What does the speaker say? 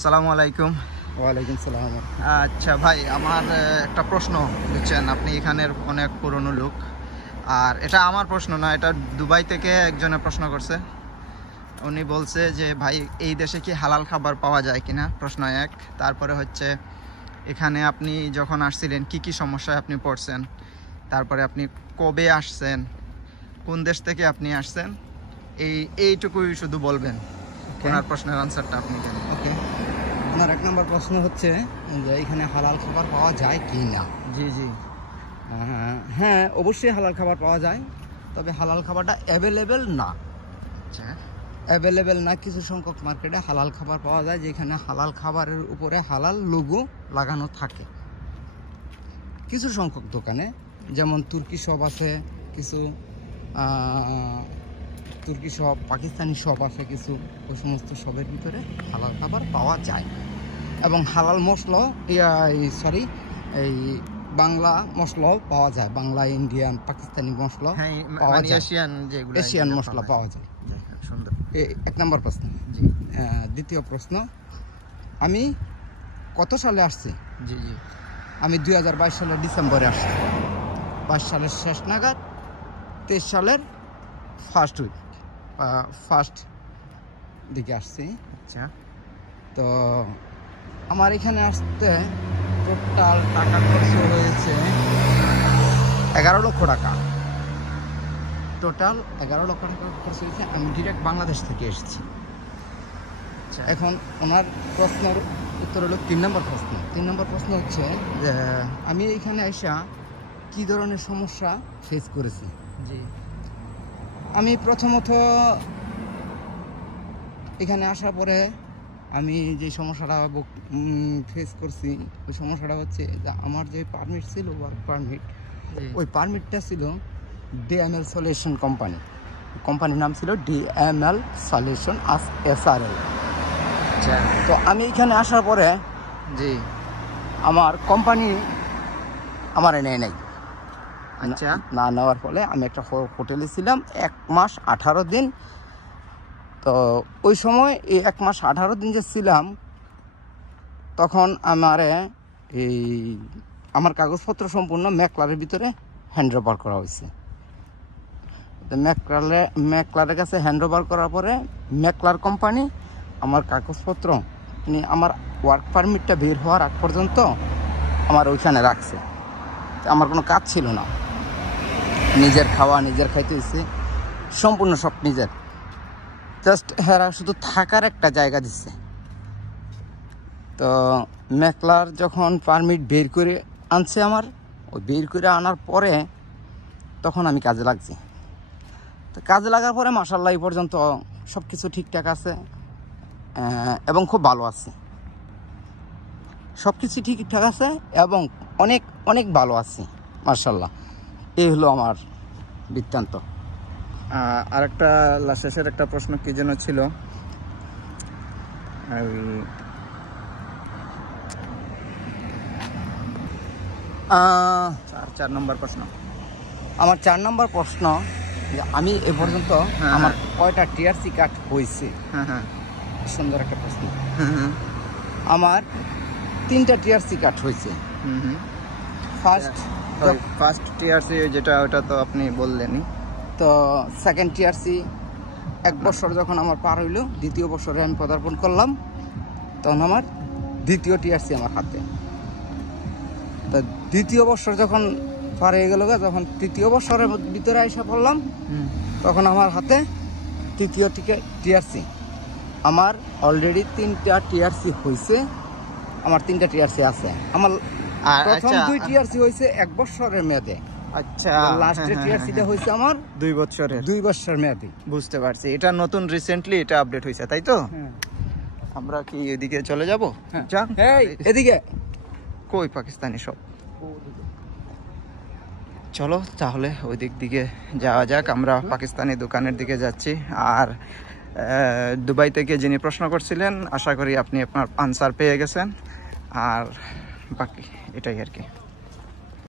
আসসালামু আলাইকুম। ওয়ালাইকুম সালাম। আচ্ছা ভাই, আমার একটা প্রশ্ন, বুঝছেন, আপনি এখানের অনেক পুরনো লোক, আর এটা আমার প্রশ্ন না, এটা দুবাই থেকে একজনে প্রশ্ন করছে। উনি বলছে যে ভাই, এই দেশে কি হালাল খাবার পাওয়া যায় কিনা, প্রশ্ন এক। তারপরে হচ্ছে এখানে আপনি যখন আসছিলেন কি কি সমস্যায় আপনি পড়ছেন, তারপরে আপনি কবে আসছেন, কোন দেশ থেকে আপনি আসছেন, এইটুকুই শুধু বলবেন। ওনার প্রশ্নের আনসারটা আপনি দেন। ওকে, আপনার এক নম্বর প্রশ্ন হচ্ছে যে এখানে হালাল খাবার পাওয়া যায় কি না। জি জি। হ্যাঁ, অবশ্যই হালাল খাবার পাওয়া যায়, তবে হালাল খাবারটা অ্যাভেলেবেল না। আচ্ছা, অ্যাভেলেবেল না। কিছু সংখ্যক মার্কেটে হালাল খাবার পাওয়া যায়, যেখানে হালাল খাবারের উপরে হালাল লোগো লাগানো থাকে। কিছু সংখ্যক দোকানে, যেমন তুর্কি শপ আছে, কিছু তুর্কি শপ, পাকিস্তানি শপ আছে কিছু, ওই সমস্ত শপের ভিতরে হালাল খাবার পাওয়া যায়। এবং হালাল মশলা, এই বাংলা মশলাও পাওয়া যায়, বাংলা, ইন্ডিয়ান, পাকিস্তানি মশলা পাওয়া যায়, এশিয়ান মশলা পাওয়া যায়। সুন্দর। এক নম্বর প্রশ্ন। জি। দ্বিতীয় প্রশ্ন, আমি কত সালে আসছি? জি জি। আমি 2022 সালের ডিসেম্বরে আসছি, 22 সালের শেষ নাগাদ, 23 সালের ফার্স্ট দিকে আসছি। আচ্ছা। তো আমার এখানে আসতে টোটাল টাকা খরচ হয়েছে 11 লক্ষ টাকা। টোটাল 11 লক্ষ টাকা খরচ হয়েছে। আমি ডিরেক্ট বাংলাদেশ থেকে এসেছি। আচ্ছা। এখন ওনার প্রশ্নের উত্তর হলো 3 নম্বর প্রশ্ন। 3 নম্বর প্রশ্ন হচ্ছে যে আমি এইখানে এসে কী ধরনের সমস্যা ফেস করেছি। জি। আমি প্রথমত এখানে আসার পরে আমি যে সমস্যাটা ফেস করছি, ওই সমস্যাটা হচ্ছে যে আমার যে পারমিট ছিল, ওয়ার্ক পারমিট, ওই পারমিটটা ছিল ডিএমএল সলিউশন কোম্পানি। কোম্পানির নাম ছিল ডিএমএল সলিউশন SRL। আচ্ছা। তো আমি এখানে আসার পরে জি। আমার কোম্পানি আমার নেয় নাই। আচ্ছা। না নেওয়ার ফলে আমি একটা হোটেলে ছিলাম 1 মাস 18 দিন। তো ওই সময় এই 1 মাস 18 দিন যে ছিলাম, তখন আমার কাগজপত্র সম্পূর্ণ ম্যাকলারের ভিতরে হ্যান্ড ওভার করা হয়েছে। ম্যাকলারের কাছে হ্যান্ড ওভার করার পরে ম্যাকলার কোম্পানি আমার কাগজপত্র, আমার ওয়ার্ক পারমিটটা বের হওয়ার আগ পর্যন্ত আমার ওইখানে রাখছে। আমার কোনো কাজ ছিল না, নিজের খাওয়া নিজের খাইতে হয়েছে, সম্পূর্ণ সব নিজের। জাস্ট হেরা শুধু থাকার একটা জায়গা দিচ্ছে। তো ম্যাকলার যখন পারমিট বের করে আনছে আমার, ওই বের করে আনার পরে তখন আমি কাজে লাগছি। তো কাজে লাগার পরে মাশাআল্লাহ এই পর্যন্ত সব কিছু ঠিকঠাক আছে এবং খুব ভালো আছে। সব কিছু ঠিকঠাক আছে এবং অনেক অনেক ভালো আছি মাশাআল্লাহ। এই হলো আমার বৃত্তান্ত। আরেকটা শেষের একটা প্রশ্ন কি যেন ছিল, 4 নম্বর প্রশ্ন। আমার 4 নম্বর প্রশ্ন যে আমি এ পর্যন্ত আমার কয়টা টিআরসি কার্ড হয়েছে। হ্যাঁ, সুন্দর একটা প্রশ্ন। আমার 3টা টিআরসি কার্ড হয়েছে। ফার্স্ট টিআরসি যেটা, ওটা তো আপনি বললেনই। তো সেকেন্ড টিআরসি 1 বছর যখন আমার পার হইল, দ্বিতীয় বছরে আমি পদার্পণ করলাম, তখন আমার দ্বিতীয় টিআরসি আমার হাতে। তো দ্বিতীয় বছর যখন পার হয়ে গেল, যখন তৃতীয় বছরের ভিতরে এসে পড়লাম, তখন আমার হাতে তৃতীয় টিআরসি। আমার অলরেডি 3টা টিআরসি হয়েছে, আমার 3টা টিআরসি আছে। আমার প্রথম 2 টিআরসি হয়েছে 1 বছরের মেয়াদে। আচ্ছা, লাস্টের টিআরসিটা হয়েছে আমার 2 বছরের। 2 বছর মেয়াদে। বুঝতে পারছি, এটা নতুন রিসেন্টলি এটা আপডেট হয়েছে, তাই তো? আমরা কি এদিকে চলে যাব? এদিকে কই পাকিস্তানি সব? চলো তাহলে ওই দিকে যাওয়া যাক। আমরা পাকিস্তানি দোকানের দিকে যাচ্ছি। আর দুবাই থেকে যিনি প্রশ্ন করছিলেন, আশা করি আপনি আপনার আনসার পেয়ে গেছেন। আর বাকি এটাই আর কি।